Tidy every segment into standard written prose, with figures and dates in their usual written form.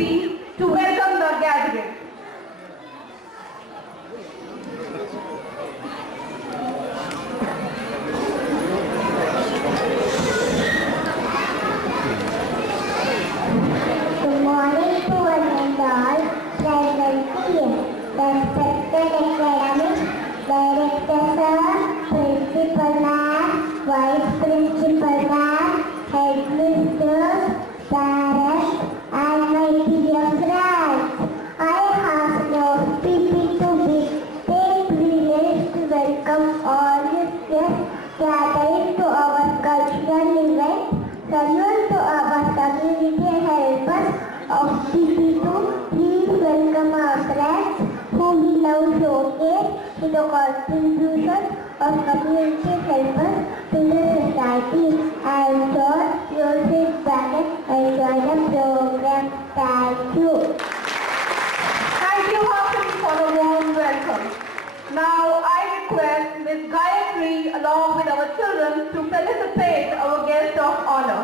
be to welcome the gathering. Good morning to one and all. Present here. Respected academic director sir, principal ma'am, vice principal ma'am, headmisters, parents, and my dear friends. I have no pity to be take privilege to welcome all the guests gathering to our cultural event. Salute to our community helpers of PP2. Please welcome our friends who we now showcase to the contribution of community helpers to the society. I am sure you will sit back and enjoy the program. Thank you. Thank you heartily for a warm welcome. Now I request Ms. Gayatri along with our children to felicitate our guest of honor.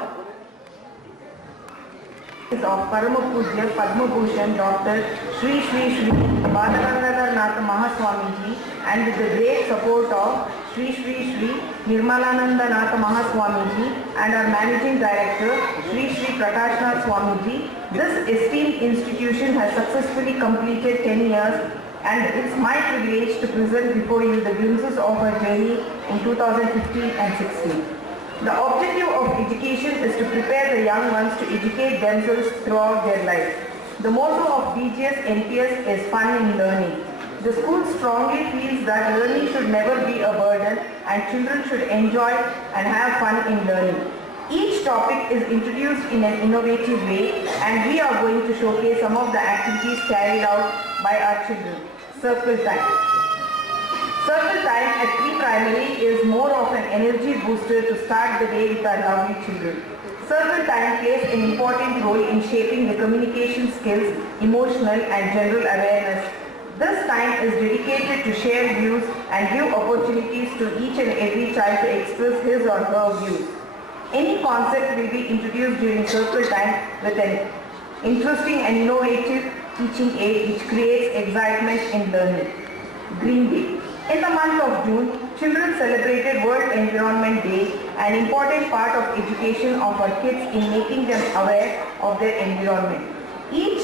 Of Parama Pujya Padma Bhushan Dr. Sri Balagangadhar Nath Mahaswamiji, and with the great support of Sri Nirmalananda Nath Mahaswamiji and our Managing Director Sri Prakash Nath Swamiji, this esteemed institution has successfully completed 10 years, and it's my privilege to present before you the glimpses of our journey in 2015 and 16. The objective of education is to prepare the young ones to educate themselves throughout their life. The motto of BGS NPS is fun in learning. The school strongly feels that learning should never be a burden and children should enjoy and have fun in learning. Each topic is introduced in an innovative way, and we are going to showcase some of the activities carried out by our children. Circle time. Circle time at pre-primary is more of an energy booster to start the day with our lovely children. Circle time plays an important role in shaping the communication skills, emotional and general awareness. This time is dedicated to share views and give opportunities to each and every child to express his or her views. Any concept will be introduced during circle time with an interesting and innovative teaching aid which creates excitement in learning. Green Day. In the month of June, children celebrated World Environment Day, an important part of education of our kids in making them aware of their environment. Teach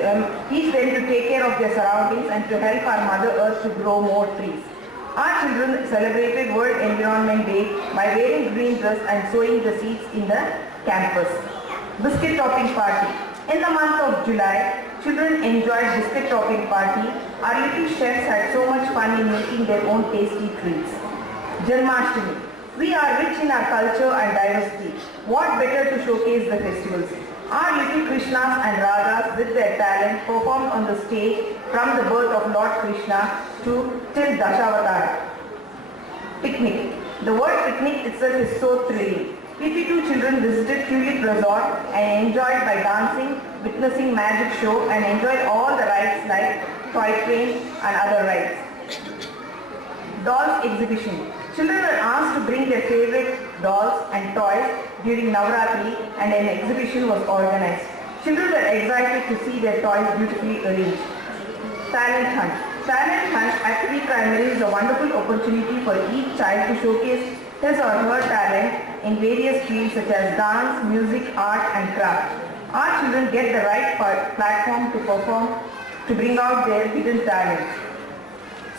them to take care of their surroundings and to help our Mother Earth to grow more trees. Our children celebrated World Environment Day by wearing green dress and sowing the seeds in the campus. Biscuit topping party. In the month of July, children enjoyed biscuit topping party. Our little chefs had so much fun in making their own tasty treats. Janmashtami. We are rich in our culture and diversity. What better to showcase the festivals? Our little Krishnas and Radhas with their talent performed on the stage from the birth of Lord Krishna till Dashavatara. Picnic. The word picnic itself is so thrilling. 52 children visited Tulip Resort and enjoyed by dancing, witnessing magic show and enjoyed all the rides like toy train and other rides. Dolls exhibition. Children were asked to bring their favorite dolls and toys during Navratri and an exhibition was organized. Children were excited to see their toys beautifully arranged. Talent hunt. Talent hunt at pre-primary is a wonderful opportunity for each child to showcase his or her talent in various fields such as dance, music, art and craft. Our children get the right platform to perform, to bring out their hidden talents.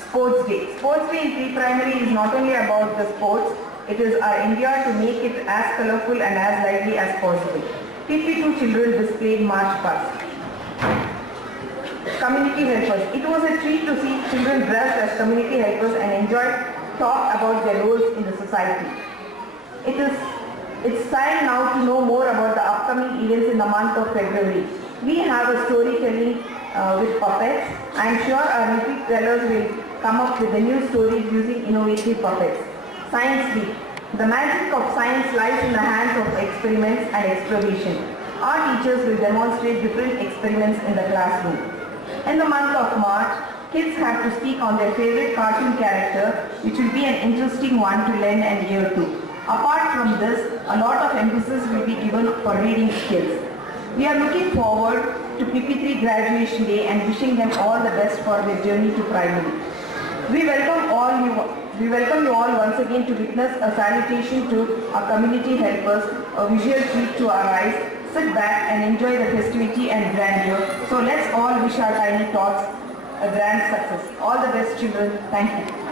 Sports Day. Sports Day in pre-primary is not only about the sports, it is our India to make it as colorful and as lively as possible. 52 children displayed march past. Community helpers. It was a treat to see children dressed as community helpers and enjoyed talk about their roles in the society. It's time now to know more about the upcoming events in the month of February. We have a storytelling with puppets. I am sure our little tellers will come up with the new stories using innovative puppets. Science Week. The magic of science lies in the hands of experiments and exploration. Our teachers will demonstrate different experiments in the classroom. In the month of March, kids have to speak on their favorite cartoon character, which will be an interesting one to lend an ear to. Apart from this, a lot of emphasis will be given for reading skills. We are looking forward to PP3 graduation day and wishing them all the best for their journey to primary. We welcome you all once again to witness a salutation to our community helpers, a visual treat to our eyes. Sit back and enjoy the festivity and grandeur. So let's all wish our tiny tots a grand success. All the best, children. Thank you.